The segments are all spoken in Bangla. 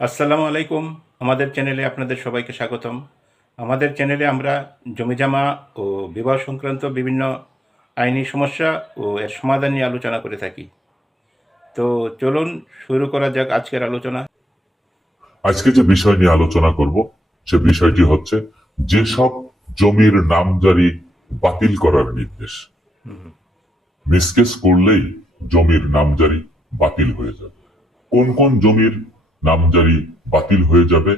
আসসালামু আলাইকুম। আমাদের চ্যানেলে আপনাদের সবাইকে স্বাগতম। আমাদের চ্যানেলে আমরা জমিজমা ও বিবাহ সংক্রান্ত বিভিন্ন আইনি সমস্যা ও এর সমাধান নিয়ে আলোচনা করে থাকি। তো চলুন শুরু করা যাক আজকের আলোচনা। আজকে যে বিষয় নিয়ে আলোচনা করব সে বিষয়টি হচ্ছে যেসব জমির নামজারি বাতিল করার নির্দেশ। মিসকেস করলেই জমির নামজারি বাতিল হয়ে যাবে। কোন কোন জমির নামজারি বাতিল হয়ে যাবে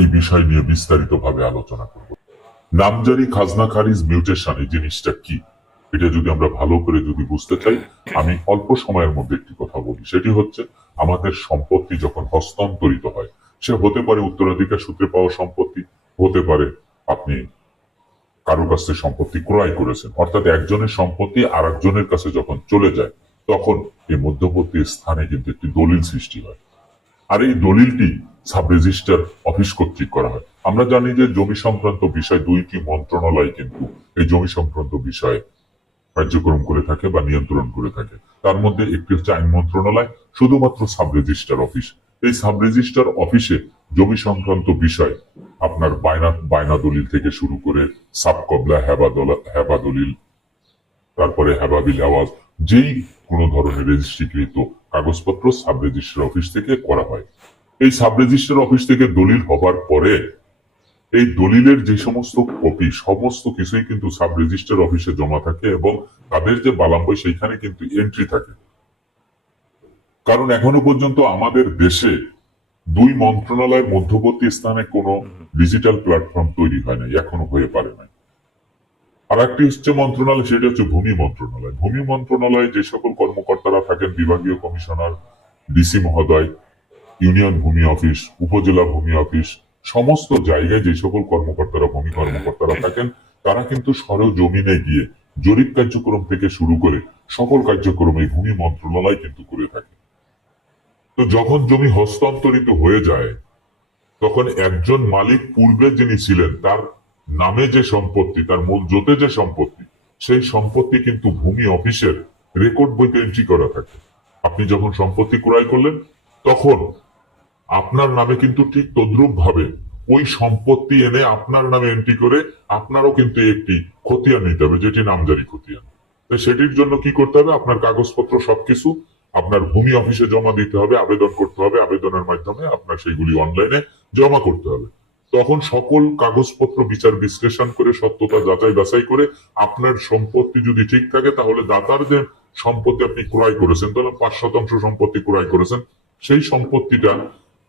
এই বিষয় নিয়ে বিস্তারিতভাবে আলোচনা করব। নামজারি, খাজনা খারিজ, মিউটেশন এই জিনিসটা কি, এটা যদি আমরা ভালো করে যদি বুঝতে চাই, আমি অল্প সময়ের মধ্যে একটি কথা বলি। সেটি হচ্ছে আমাদের সম্পত্তি যখন হস্তান্তরিত হয়, সে হতে পারে উত্তরাধিকার সূত্রে পাওয়া সম্পত্তি, হতে পারে আপনি কারো কাছ থেকে সম্পত্তি ক্রয় করেছেন, অর্থাৎ একজনের সম্পত্তি আর একজনের কাছে যখন চলে যায় তখন এই মধ্যবর্তী স্থানে কিন্তু একটি দলিল সৃষ্টি হয়। আর এই দলিলটি সাব রেজিস্ট্রার অফিস কর্তৃক করা হয়। আমরা জানি যে জমি সংক্রান্ত বিষয় দুইটি মন্ত্রণালয় কিন্তু এই জমি সংক্রান্ত বিষয়ে কার্যক্রম করে থাকে বা নিয়ন্ত্রণ করে থাকে। তার মধ্যে একটি হচ্ছে আইন মন্ত্রণালয়, শুধুমাত্র সাব রেজিস্ট্রার অফিস। এই সাব রেজিস্ট্রার অফিসে জমি সংক্রান্ত বিষয় আপনার বায়না দলিল থেকে শুরু করে সাব কবলা, হেবা দলিল, তারপরে হেবাবিল আওয়াজ, যেই কোনো ধরনের রেজিস্ট্রিকৃত কাগজপত্র সাব রেজিস্ট্রার অফিস থেকে করা হয়। এই সাব রেজিস্ট্রার অফিস থেকে দলিল হবার পরে এই দলিলের যে সমস্ত কপি সমস্ত কিছুই কিন্তু সাব রেজিস্ট্রার অফিসে জমা থাকে এবং তাদের যে বালাম বই সেইখানে কিন্তু এন্ট্রি থাকে। কারণ এখনো পর্যন্ত আমাদের দেশে দুই মন্ত্রণালয়ের মধ্যবর্তী স্থানে কোনো ডিজিটাল প্ল্যাটফর্ম তৈরি হয় নাই, এখনো হয়ে পারে নাই। আর একটি হচ্ছে মন্ত্রণালয়, সেটা হচ্ছে ভূমি মন্ত্রণালয়। ভূমি মন্ত্রণালয়ে যে সকল কর্মকর্তারা থাকেন, বিভাগীয় কমিশনার, ডিসি মহোদয়, ইউনিয়ন ভূমি অফিস, উপজেলা ভূমি অফিস, সমস্ত জায়গায় যে সকল ভূমি কর্মকর্তারা থাকেন, তারা কিন্তু সরজমিনে গিয়ে জরিপ কার্যক্রম থেকে শুরু করে সকল কার্যক্রম এই ভূমি মন্ত্রণালয় কিন্তু করে থাকে। তো যখন জমি হস্তান্তরিত হয়ে যায় তখন একজন মালিক পূর্বে যিনি ছিলেন তার নামে যে সম্পত্তি, তার মূল জোতে যে সম্পত্তি, সেই সম্পত্তি কিন্তু ভূমি অফিসের রেকর্ড বইতে এন্ট্রি করা থাকে। আপনি যখন সম্পত্তি ক্রয় করলেন তখন আপনার নামে কিন্তু ঠিক তদ্রুপ ভাবে ওই সম্পত্তি এনে আপনার নামে এন্ট্রি করে আপনারও কিন্তু একটি খতিয়ান নিতে হবে, যেটি নামজারি খতিয়ান। সেটির জন্য কি করতে হবে, আপনার কাগজপত্র সবকিছু আপনার ভূমি অফিসে জমা দিতে হবে, আবেদন করতে হবে, আবেদনের মাধ্যমে আপনার সেইগুলি অনলাইনে জমা করতে হবে। তখন সকল কাগজপত্র বিচার বিশ্লেষণ করে সত্যতা যাচাই বাছাই করে আপনার সম্পত্তি যদি ঠিক থাকে, তাহলে দাতার যে সম্পত্তি আপনি ক্রয় করেছেন, ধরুন 5% সম্পত্তি ক্রয় করেছেন, সেই সম্পত্তিটা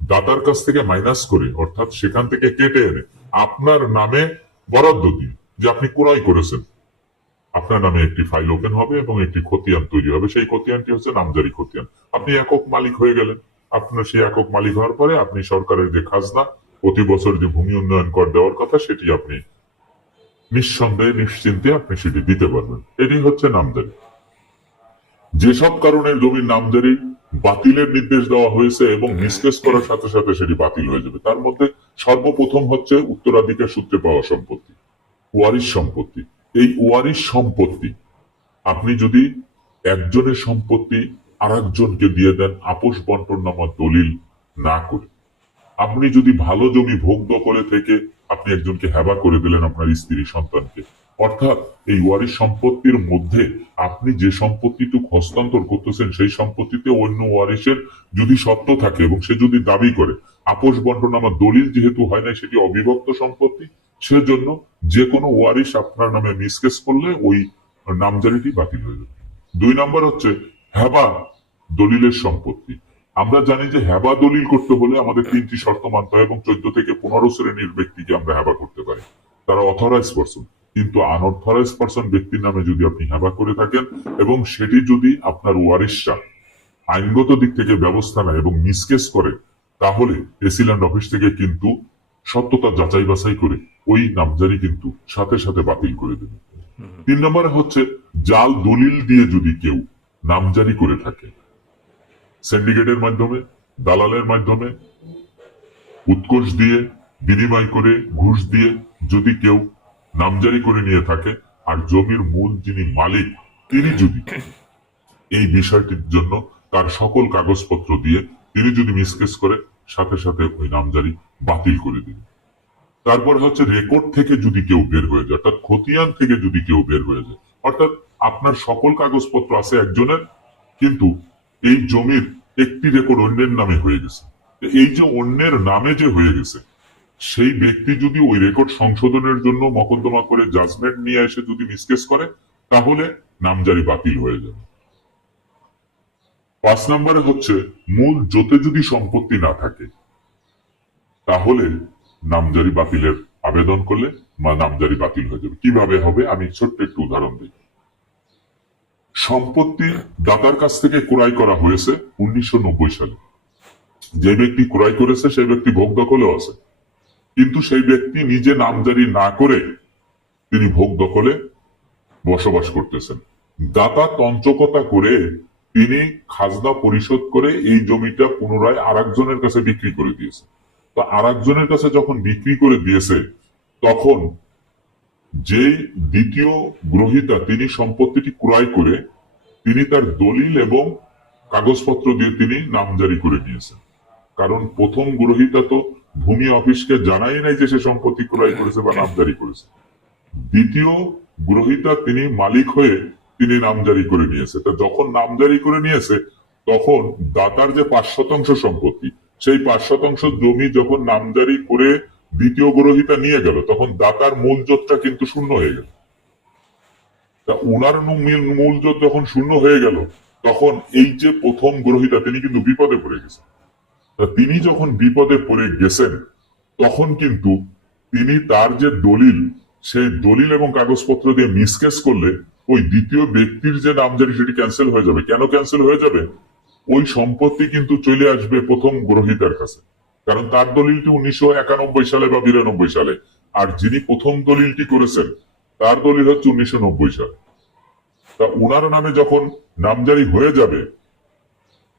দাতার কাছ থেকে মাইনাস করে, অর্থাৎ সেখান থেকে কেটে এনে আপনার নামে বরাদ্দ দিয়ে, যে আপনি ক্রয় করেছেন, আপনার নামে একটি ফাইল ওপেন হবে এবং একটি খতিয়ান তৈরি হবে। সেই খতিয়ানটি হচ্ছে নামজারি খতিয়ান। আপনি একক মালিক হয়ে গেলেন। আপনার সেই একক মালিক হওয়ার পরে আপনি সরকারের যে খাজনা, প্রতি বছর যে ভূমি উন্নয়ন কর দেওয়ার কথা, সেটি আপনি নিঃসন্দেহে নিশ্চিন্তে আপনি সেটি দিতে পারবেন। এটি হচ্ছে নামজারি। যেসব কারণে জমির নামজারি বাতিলের নির্দেশ দেওয়া হয়েছে এবং মিসকেস করার সাথে সাথে সেটি বাতিল হয়ে যাবে, তার মধ্যে সর্বপ্রথম হচ্ছে উত্তরাধিকার সূত্রে পাওয়া সম্পত্তি, ওয়ারিশ সম্পত্তি। এই ওয়ারিশ সম্পত্তি আপনি যদি একজনের সম্পত্তি আর একজনকে দিয়ে দেন আপোষ বন্টন নামা দলিল না করে, আপনি যদি ভালো জমি ভোগ দখলে থেকে আপনি একজনকে হেবা করে দিলেন আপনার স্ত্রী সন্তানকে, অর্থাৎ এই ওয়ারিশ সম্পত্তির মধ্যে আপনি যে সম্পত্তিটুকু হস্তান্তর করতেছেন সেই সম্পত্তিতে অন্য ওয়ারিশের যদি সত্ত্ব থাকে এবং সে যদি দাবি করে, আপোষ বন্টন নামা দলিল যেহেতু হয় না, সেটি অবিভক্ত সম্পত্তি, সেজন্য যে কোনো ওয়ারিশ আপনার নামে মিসকেস করলে ওই নামজারিটি বাতিল হয়ে যাবে। 2 নম্বর হচ্ছে হেবা দলিলের সম্পত্তি। আমরা জানি যে হেবা দলিল করতে হলে আমাদের 3টি শর্ত মানতে হয় এবং 14 থেকে 15 শ্রেণীর ব্যক্তিকে আমরা হেবা করতে পারি, তারা অথরাইজ পারসন। কিন্তু আনঅথরাইজ পারসন ব্যক্তির নামে যদি আপনি হেবা করে থাকেন এবং সেটি যদি আপনার ওয়ারিশরা আইনগত দিক থেকে ব্যবস্থা নেয় এবং মিসকেস করে, তাহলে এসিল্যান্ড অফিস থেকে কিন্তু সত্যতা যাচাই বাছাই করে ওই নামজারি কিন্তু সাথে সাথে বাতিল করে দেবে। 3 নম্বরে হচ্ছে জাল দলিল দিয়ে যদি কেউ নামজারি করে থাকে, সিন্ডিকেটের মাধ্যমে, দালালের মাধ্যমে, উৎকোষ দিয়ে, বিনিময় করে, ঘুষ দিয়ে যদি কেউ নামজারি করে নিয়ে থাকে, আর জমির মূল যিনি মালিক তিনি যদি এই বিষয়টির জন্য তার সকল কাগজপত্র দিয়ে তিনি যদি মিসকেস করে সাথে সাথে ওই নামজারি বাতিল করে দিবেন। তারপর হচ্ছে রেকর্ড থেকে যদি কেউ বের হয়ে যায়, অর্থাৎ খতিয়ান থেকে যদি কেউ বের হয়ে যায়, অর্থাৎ আপনার সকল কাগজপত্র আছে একজনের, কিন্তু এই জমির একটি রেকর্ড অন্যের নামে হয়ে গেছে। এই যে অন্যের নামে যে হয়ে গেছে, সেই ব্যক্তি যদি ওই রেকর্ড সংশোধনের জন্য মকদ্দমা করে জাজমেন্ট নিয়ে এসে যদি মিসকেস করে, তাহলে নামজারি বাতিল হয়ে যাবে। 5 নম্বরে হচ্ছে মূল জোতে যদি সম্পত্তি না থাকে, তাহলে নামজারি বাতিলের আবেদন করলে নামজারি বাতিল হয়ে যাবে। কিভাবে হবে আমি ছোট্ট একটু উদাহরণ দিই। সম্পত্তি দাতার কাছ থেকে ক্রয় করা হয়েছে 1990 সালে। যে ব্যক্তি ক্রয় করেছে সেই ব্যক্তি ভোগ দখলেও আছে, কিন্তু সেই ব্যক্তি নিজে নামজারি না করে তিনি ভোগ দখলে বসবাস করতেছেন। দাতা তঞ্চকতা করে তিনি খাজনা পরিশোধ করে এই জমিটা পুনরায় আরেকজনের কাছে বিক্রি করে দিয়েছে। তো আরেকজনের কাছে যখন বিক্রি করে দিয়েছে, তখন যে দ্বিতীয় গ্রহীতা তিনি সম্পত্তিটি ক্রয় করে তিনি তার দলিল এবং কাগজপত্র দিয়ে তিনি নামজারি করে নিয়েছেন। কারণ প্রথম গ্রহীতা তো ভূমি অফিসকে জানাই নাই যে সে সম্পত্তি ক্রয় করেছে বা নামজারি করেছে। দ্বিতীয় গ্রহীতা তিনি মালিক হয়ে তিনি নামজারি করে নিয়েছে। তা যখন নামজারি করে নিয়েছে, তখন দাতার যে 5% সম্পত্তি, সেই 5% জমি যখন নামজারি করে দ্বিতীয় গ্রহীতা নিয়ে গেল, তখন দাতার মূল জোতটা কিন্তু শূন্য হয়ে গেল। তা উনার মূল জোত যখন শূন্য হয়ে গেল, তখন এই যে প্রথম গ্রহীতা তিনি কিন্তু বিপদে পড়ে গেছেন। তা তিনি যখন বিপদে পড়ে গেছেন, তখন কিন্তু তিনি তার যে দলিল, সেই দলিল এবং কাগজপত্র দিয়ে মিসকেস করলে ওই দ্বিতীয় ব্যক্তির যে নামজারি সেটি ক্যান্সেল হয়ে যাবে। কেন ক্যান্সেল হয়ে যাবে? ওই সম্পত্তি কিন্তু চলে আসবে প্রথম গ্রহীতার কাছে, কারণ তার দলিলটি 1991 সালে বা 92 সালে, আর যিনি প্রথম দলিলটি করেছেন তার দলিল হচ্ছে 1990 সালে। তা উনার নামে যখন নামজারি হয়ে যাবে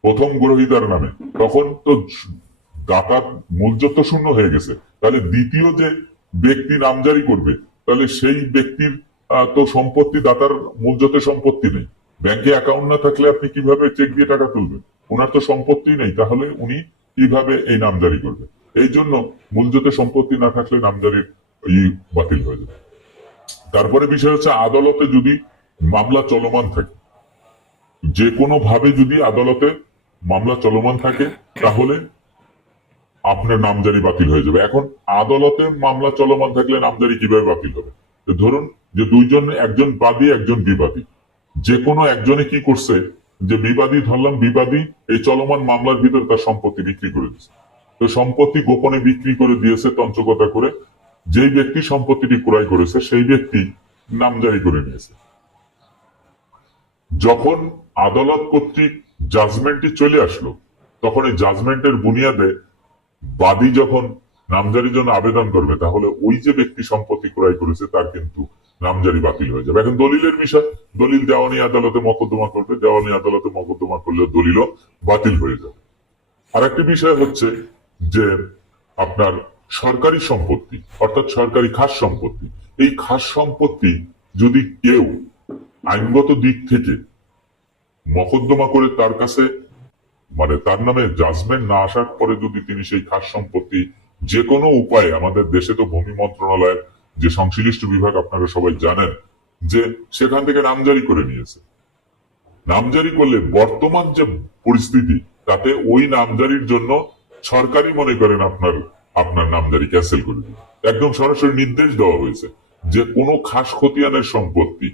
প্রথম গ্রহীতার নামে, তখন তো দাতার মূলজত শূন্য হয়ে গেছে। তাহলে দ্বিতীয় যে ব্যক্তি নামজারি করবে, তাহলে সেই ব্যক্তির তো সম্পত্তি দাতার মূলজতে সম্পত্তি নেই। ব্যাংকে অ্যাকাউন্ট না থাকলে আপনি কিভাবে চেক দিয়ে টাকা তুলবেন? ওনার তো সম্পত্তি নেই, তাহলে উনি কিভাবে এই নামজারি করবে? এই জন্য মূলজতে সম্পত্তি না থাকলে নামজারির বাতিল হয়ে যাবে। তারপরে বিষয় হচ্ছে আদালতে যদি মামলা চলমান থাকে, যে কোনো ভাবে যদি আদালতে মামলা চলমান থাকে, তাহলে আপনার নামজারি বাতিল হয়ে যাবে। এখন আদালতে মামলা চলমান থাকলে নামজারি কিভাবে বাতিল হবে? ধরুন যে দুইজন, একজন বাদী একজন বিবাদী, যে কোনো একজনে কি করছে, যে বিবাদী ধরলাম, বিবাদী এই চলমান মামলার ভিতরে তার সম্পত্তি বিক্রি করে দিয়েছে। তো সম্পত্তি গোপনে বিক্রি করে দিয়েছে তঞ্চকতা করে। যেই ব্যক্তি সম্পত্তিটি ক্রয় করেছে সেই ব্যক্তি নামজারি করে নিয়েছে। যখন আদালত কর্তৃক জাজমেন্টটি চলে আসলো, তখন এই জাজমেন্টের বুনিয়াদে বাদী যখন নামজারির জন্য আবেদন করবে, তাহলে ওই যে ব্যক্তি সম্পত্তি ক্রয় করেছে তার কিন্তু নামজারি বাতিল হয়ে যাবে। এখন দলিলের বিষয়, দলিল দেওয়ানি আদালতে মকদ্দমা করবে, দেওয়ানি আদালতে মকদ্দমা করলে দলিলও বাতিল হয়ে যাবে। আর একটি বিষয় হচ্ছে যে আপনার সরকারি সম্পত্তি, অর্থাৎ সরকারি খাস সম্পত্তি, এই খাস সম্পত্তি যদি কেউ আইনগত দিক থেকে মকদ্দমা করে তার কাছে, মানে তার নামে জাজমেন্ট না আসার পরে যদি তিনি সেই খাস সম্পত্তি যে কোনো উপায়ে, আমাদের দেশে তো ভূমি মন্ত্রণালয়ের যে সংশ্লিষ্ট বিভাগ আপনারা সবাই জানেন, যে সেখান থেকে নামজারি করে নিয়েছে। নামজারি করলে বর্তমান যে পরিস্থিতি, তাতে ওই নামজারির জন্য সরকারি মনে করেন আপনার নামজারি ক্যান্সেল করে দিবে। একদম সরাসরি নির্দেশ দেওয়া হয়েছে যে কোনো খাস খতিয়ানের সম্পত্তি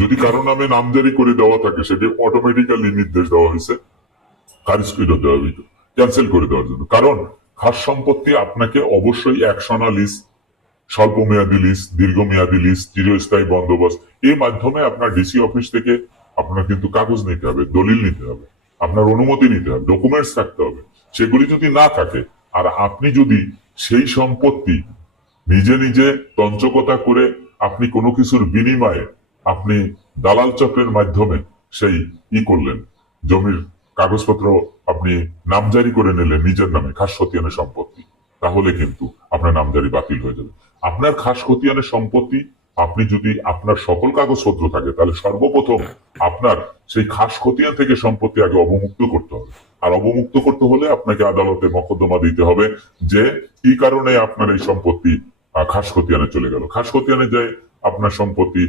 যদি কারো নামে নামজারি করে দেওয়া থাকে, সেটি অটোমেটিক্যালি নির্দেশ দেওয়া হয়েছে ক্যান্সেল করে দেওয়ার জন্য। কারণ খাস সম্পত্তি আপনাকে অবশ্যই একশনা লিজ, স্বল্প মেয়াদী লিজ, দীর্ঘমেয়াদী লিজ, চিরস্থায়ী বন্দোবস্ত, এর মাধ্যমে আপনার ডিসি অফিস থেকে আপনার কিন্তু কাগজ নিতে হবে, দলিল নিতে হবে, আপনার অনুমতি নিতে হবে, ডকুমেন্টস থাকতে হবে। সেগুলি যদি না থাকে, আর আপনি যদি সেই সম্পত্তি নিজে নিজে তঞ্চকতা করে আপনি কোনো কিছুর বিনিময়ে আপনি দালাল চক্রের মাধ্যমে সেই করলেন, জমির কাগজপত্র আপনি নামজারি করে নিলেন নিজের নামে খাস খতিয়ানের সম্পত্তি, তাহলে কিন্তু আপনার নামজারি বাতিল হয়ে যাবে। আপনার খাস খতিয়ানের সম্পত্তি আপনি যদি আপনার সকল কাগজপত্র থাকে তাহলে সর্বপ্রথম আপনার সেই খাস খতিয়ান থেকে সম্পত্তি আগে অবমুক্ত করতে হবে। আর অবমুক্ত করতে হলে আপনাকে আদালতে মকদ্দমা দিতে হবে যে কি কারণে আপনার এই সম্পত্তি খাস খতিয়ানে চলে গেল। খাস খতিয়ানে যে আপনার সম্পত্তি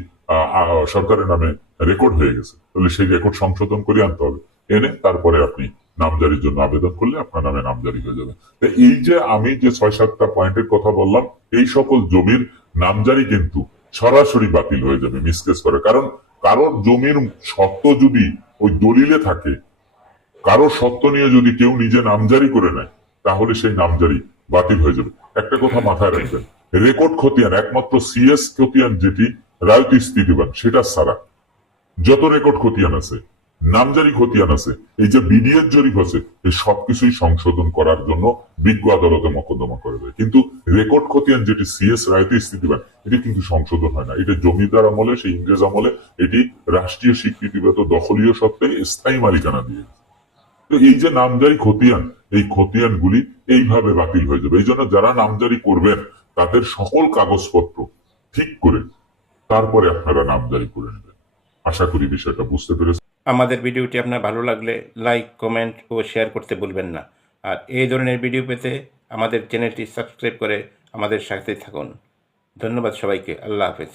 সরকারের নামে রেকর্ড হয়ে গেছে, তাহলে সেই রেকর্ড সংশোধন করে আনতে হবে। এনে তারপরে আপনি নামজারির জন্য আবেদন করলে আপনার নামে নামজারি হয়ে যাবে। তো এই যে আমি যে 6-7টা পয়েন্টের কথা বললাম, এই সকল জমির নামজারি কিন্তু সরাসরি বাতিল হয়ে যাবে মিসকেস করে। কারণ কারোর জমির সত্ত্ব যদি ওই দলিলে থাকে, কারোর সত্ত্ব নিয়ে যদি কেউ নিজে নামজারি করে নেয়, তাহলে সেই নামজারি বাতিল হয়ে যাবে। একটা কথা মাথায় রাখবেন, রেকর্ড খতিয়ান একমাত্র সিএস খতিয়ান যেটি রায়ত স্থিতিবান সেটা ছাড়া যত রেকর্ড খতিয়ান আছে, নামজারি খতিয়ান আছে, এই যে বিডিএর জরিপ আছে, এই সবকিছুই সংশোধন করার জন্য বিজ্ঞ আদালতে মকদ্দমা করে দেয়। কিন্তু রেকর্ড খতিয়ান যেটি সিএস রায়ত স্থিতিবান, এটি কিন্তু সংশোধন হয় না। এটা জমিদার আমলে, সেই ইংরেজ আমলে এটি রাষ্ট্রীয় স্বীকৃতিগত দখলীয় সত্ত্বে স্থায়ী মালিকানা দিয়ে। তো এই যে নামজারি খতিয়ান, এই খতিয়ানগুলি এইভাবে বাতিল হয়ে যাবে। এই জন্য যারা নামজারি করবেন তাদের সকল কাগজপত্র ঠিক করে তারপরে আপনারা নামজারি করে নেবেন। আশা করি বিষয়টা বুঝতে পেরেছেন। আমাদের ভিডিওটি আপনার ভালো লাগলে লাইক, কমেন্ট ও শেয়ার করতে ভুলবেন না। আর এই ধরনের ভিডিও পেতে আমাদের চ্যানেলটি সাবস্ক্রাইব করে আমাদের সাথে থাকুন। ধন্যবাদ সবাইকে। আল্লাহ হাফেজ।